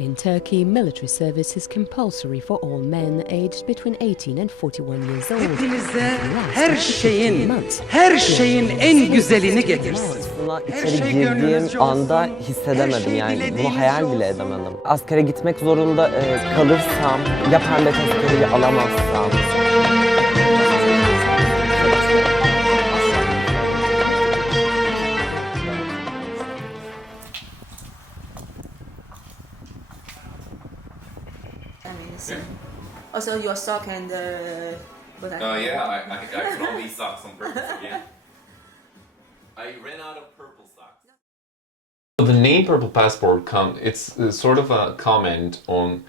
In Turkey, military service is compulsory for all men aged between 18 and 41 years old. Hepinize her şeyin en güzelini getirsin. Buna içeri girdiğim anda hissedemedim, yani bunu hayal bile edemedim. Askere gitmek zorunda kalırsam, ya pembe tezkereyi alamazsam. Also, your sock and yeah, I can only socks on purpose again. I ran out of purple socks. The name Purple Passport it's sort of a comment on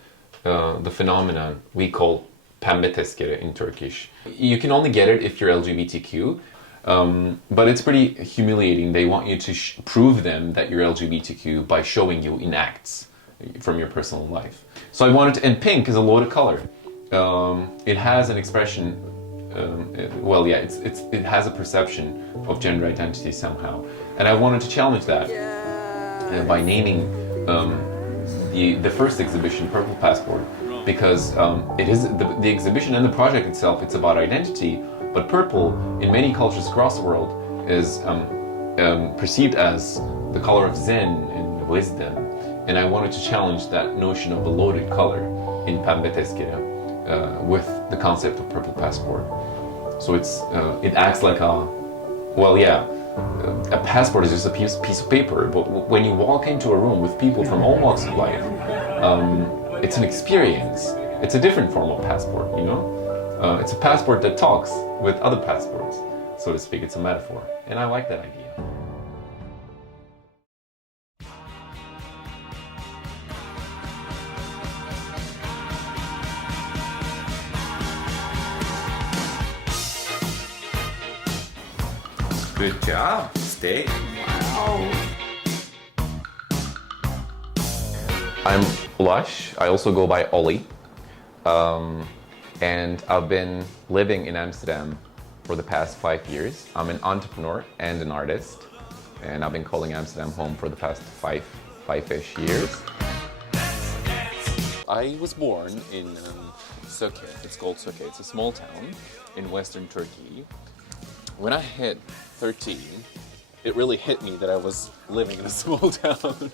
the phenomenon we call pembetezkere in Turkish. You can only get it if you're LGBTQ, but it's pretty humiliating. They want you to prove them that you're LGBTQ by showing you in acts from your personal life. So I wanted to, and pink is a loaded color. It has an expression, it has a perception of gender identity somehow. And I wanted to challenge that by naming the first exhibition Purple Passport, because it is the exhibition and the project itself, it's about identity, but purple in many cultures across the world is perceived as the color of Zen and wisdom. And I wanted to challenge that notion of the loaded color in pembetezkere with the concept of Purple Passport. So it acts like a passport is just a piece of paper, but when you walk into a room with people from all walks of life, it's an experience. It's a different form of passport, you know? It's a passport that talks with other passports, so to speak. It's a metaphor, and I like that idea. Good job, Stay. Wow. I'm Ulas. I also go by Ollie. And I've been living in Amsterdam for the past 5 years. I'm an entrepreneur and an artist. And I've been calling Amsterdam home for the past five-ish years. I was born in Tezkere. It's called Tezkere. It's a small town in western Turkey. When I hit 13, it really hit me that I was living in a small town.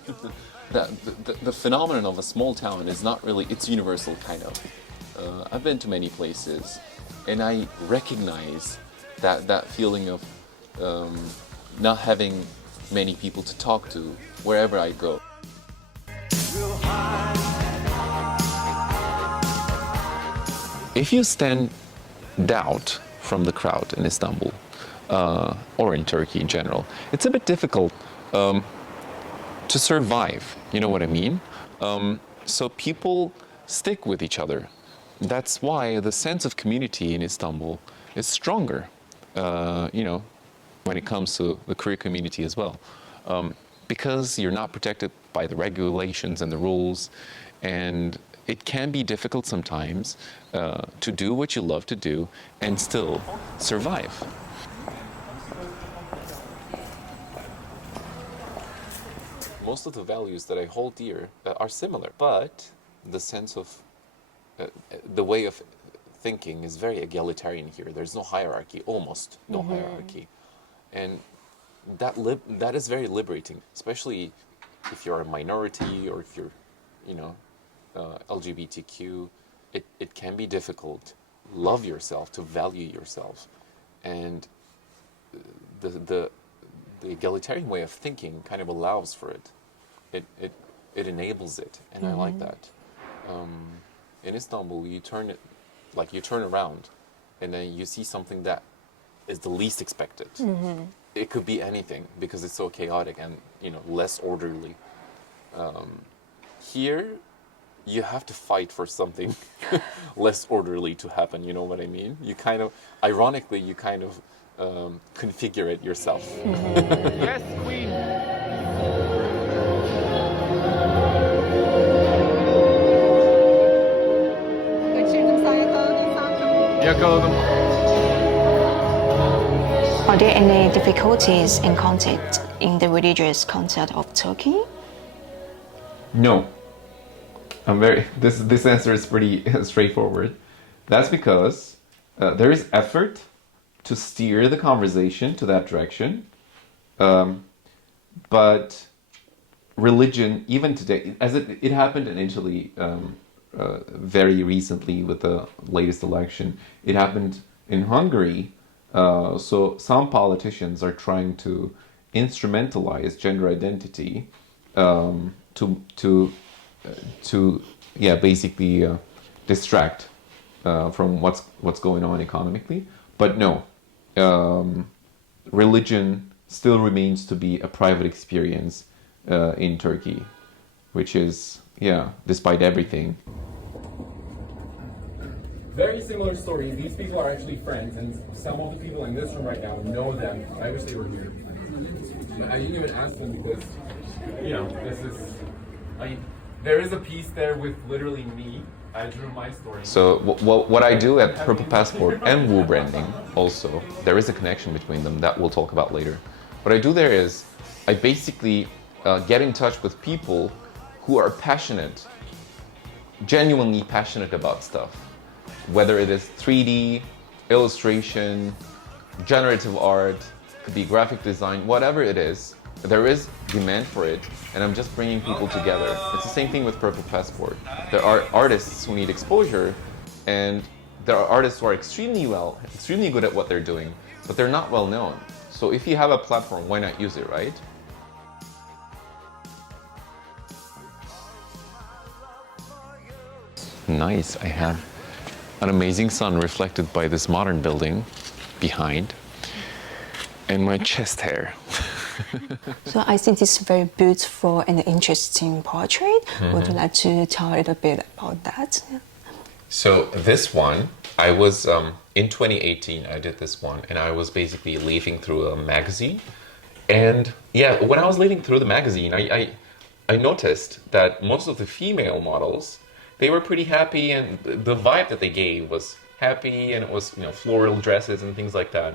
The phenomenon of a small town is not really, it's universal kind of. I've been to many places and I recognize that feeling of not having many people to talk to wherever I go. If you stand out from the crowd in Istanbul, or in Turkey in general, it's a bit difficult to survive, you know what I mean? So people stick with each other. That's why the sense of community in Istanbul is stronger, you know, when it comes to the queer community as well. Because you're not protected by the regulations and the rules, and it can be difficult sometimes to do what you love to do and still survive. Most of the values that I hold dear are similar, but the sense of, the way of thinking is very egalitarian here. There's no hierarchy, almost no hierarchy. And that is very liberating, especially if you're a minority or if you're, you know, LGBTQ. It can be difficult. Love yourself, to value yourself. And the egalitarian way of thinking kind of allows for it. It enables it, and I like that. In Istanbul, you turn around, and then you see something that is the least expected. It could be anything because it's so chaotic and, you know, less orderly. Here, you have to fight for something less orderly to happen. You know what I mean? You kind of, ironically, you kind of configure it yourself. Yes, Queen. Yakaladım. Are there any difficulties encountered in the religious concept of Turkey? No. This answer is pretty straightforward. That's because there is effort to steer the conversation to that direction, but religion, even today, as it happened in Italy very recently with the latest election, it happened in Hungary. So some politicians are trying to instrumentalize gender identity to basically distract from what's going on economically. But no, religion still remains to be a private experience in Turkey, which is, despite everything. Very similar stories. These people are actually friends, and some of the people in this room right now know them. I wish they were here. But I didn't even ask them because, this is. There is a piece there with literally me. I drew my story. So what I do at Purple Passport and Woo Branding also, there is a connection between them that we'll talk about later. What I do there is I basically get in touch with people who are passionate, genuinely passionate about stuff. Whether it is 3D, illustration, generative art, could be graphic design, whatever it is, there is demand for it, and I'm just bringing people together. It's the same thing with Purple Passport. There are artists who need exposure, and there are artists who are extremely good at what they're doing, but they're not well known. So if you have a platform, why not use it, right? Nice, I have an amazing sun reflected by this modern building behind, and my chest hair. So I think this is very beautiful and interesting portrait. Would you like to tell a little bit about that? So this one, I was, in 2018, I did this one, and I was basically leafing through a magazine. And when I was leafing through the magazine, I noticed that most of the female models, they were pretty happy, and the vibe that they gave was happy, and it was, floral dresses and things like that.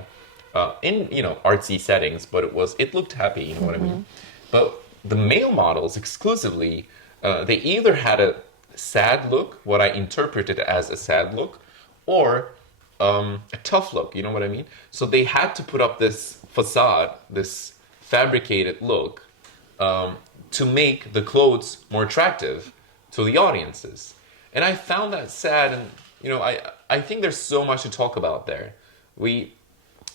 In artsy settings, but it looked happy, you know what I mean? But the male models exclusively, they either had a sad look, what I interpreted as a sad look, or a tough look, you know what I mean? So they had to put up this facade, this fabricated look, to make the clothes more attractive to the audiences. And I found that sad, and I think there's so much to talk about there.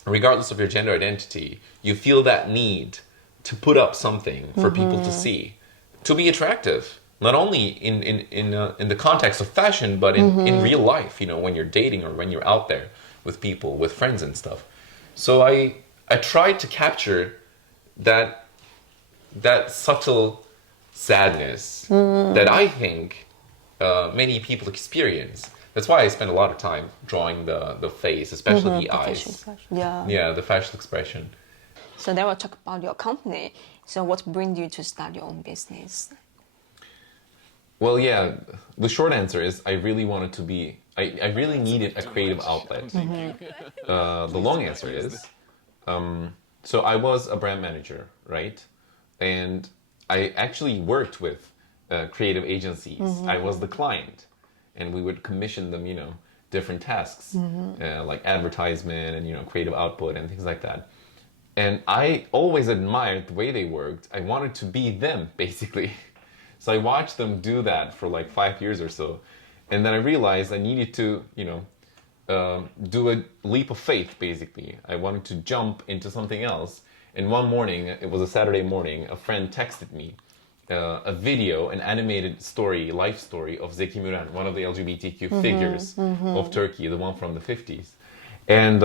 Regardless of your gender identity, you feel that need to put up something for people to see, to be attractive, not only in the context of fashion, but in real life, when you're dating or when you're out there with people, with friends and stuff. So I tried to capture that subtle sadness that I think many people experience. That's why I spend a lot of time drawing the face, especially the eyes. Yeah, the facial expression. So then we'll talk about your company. So what brings you to start your own business? Well, the short answer is I really wanted to be, I really needed a creative outlet. The long answer is, so I was a brand manager, right? And I actually worked with creative agencies. I was the client. And we would commission them, different tasks, like advertisement and, creative output and things like that. And I always admired the way they worked. I wanted to be them, basically. So I watched them do that for like 5 years or so. And then I realized I needed to, do a leap of faith, basically. I wanted to jump into something else. And one morning, it was a Saturday morning, a friend texted me a video, an animated story, life story of Zeki Müren, one of the LGBTQ figures of Turkey, the one from the 50s. And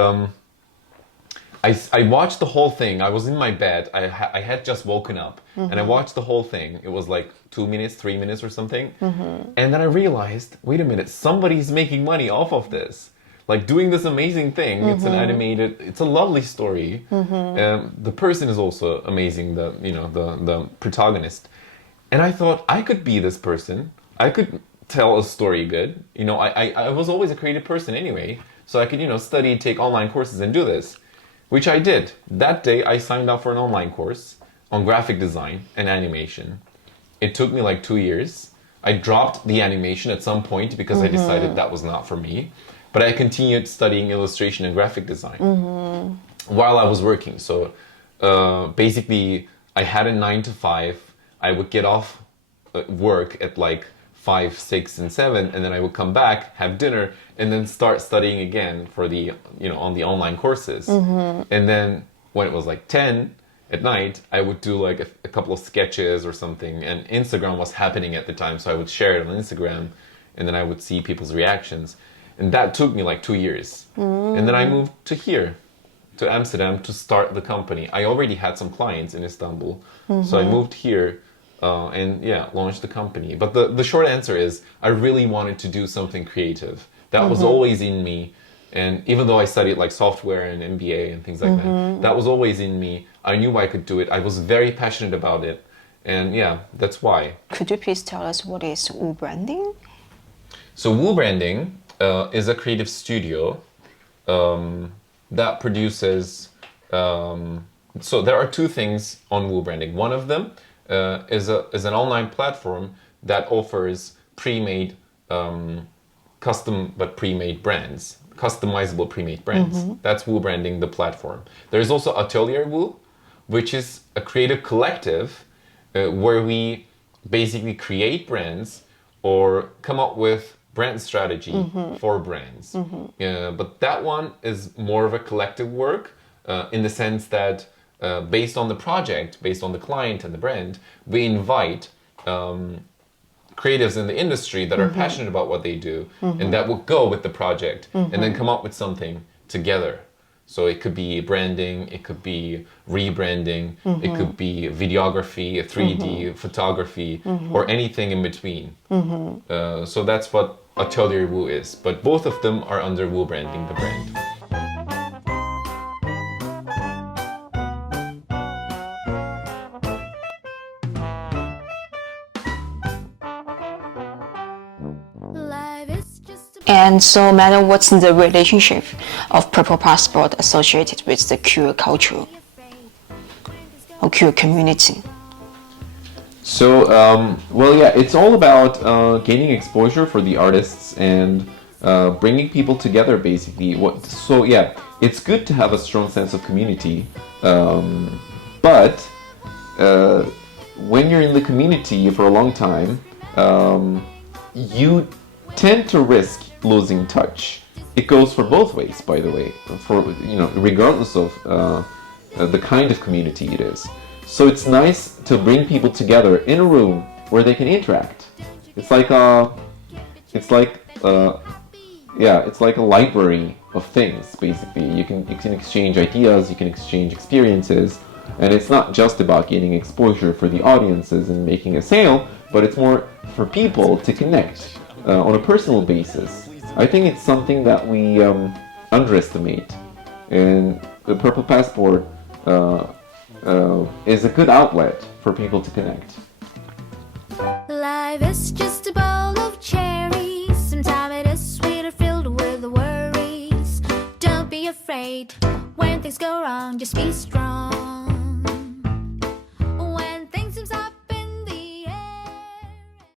I watched the whole thing. I was in my bed. I had just woken up, and I watched the whole thing. It was like 2 minutes, 3 minutes or something. And then I realized, wait a minute, somebody's making money off of this. Like doing this amazing thing. It's an animated, it's a lovely story. The person is also amazing, the protagonist. And I thought, I could be this person. I could tell a story good. I was always a creative person anyway. So I could, study, take online courses and do this. Which I did. That day, I signed up for an online course on graphic design and animation. It took me like 2 years. I dropped the animation at some point because I decided that was not for me. But I continued studying illustration and graphic design while I was working. So basically, I had a 9 to 5. I would get off work at like 5, 6, and 7, and then I would come back, have dinner, and then start studying again for the, on the online courses. And then when it was like 10 at night, I would do like a couple of sketches or something, and Instagram was happening at the time, so I would share it on Instagram, and then I would see people's reactions. And that took me like 2 years. And then I moved to here, to Amsterdam, to start the company. I already had some clients in Istanbul, so I moved here and launched the company. But the short answer is I really wanted to do something creative. That was always in me. And even though I studied like software and MBA and things like that, that was always in me. I knew I could do it. I was very passionate about it. And that's why. Could you please tell us what is Woo Branding? So Woo Branding is a creative studio that produces... so there are two things on Woo Branding. One of them is an online platform that offers pre-made, custom but pre-made brands, customizable pre-made brands. That's Woo Branding, the platform. There is also Atelier Woo, which is a creative collective where we basically create brands or come up with brand strategy for brands. But that one is more of a collective work in the sense that based on the project, based on the client and the brand, we invite creatives in the industry that are passionate about what they do and that will go with the project and then come up with something together. So it could be branding, it could be rebranding, it could be videography, 3D photography, or anything in between. So that's what Atelier Woo is. But both of them are under Woo Branding, the brand. And so, madam, what's the relationship of Purple Passport associated with the queer culture or queer community? So, it's all about gaining exposure for the artists and bringing people together, basically. It's good to have a strong sense of community, but when you're in the community for a long time, you tend to risk losing touch. It goes for both ways, by the way, regardless of the kind of community it is. So it's nice to bring people together in a room where they can interact. It's like a library of things, basically. You can exchange ideas, you can exchange experiences, and it's not just about gaining exposure for the audiences and making a sale, but it's more for people to connect on a personal basis. I think it's something that we underestimate, and the Purple Passport is a good outlet for people to connect. Life is just a bowl of cherries. Sometimes it is sweet or filled with worries. Don't be afraid when things go wrong, just be strong.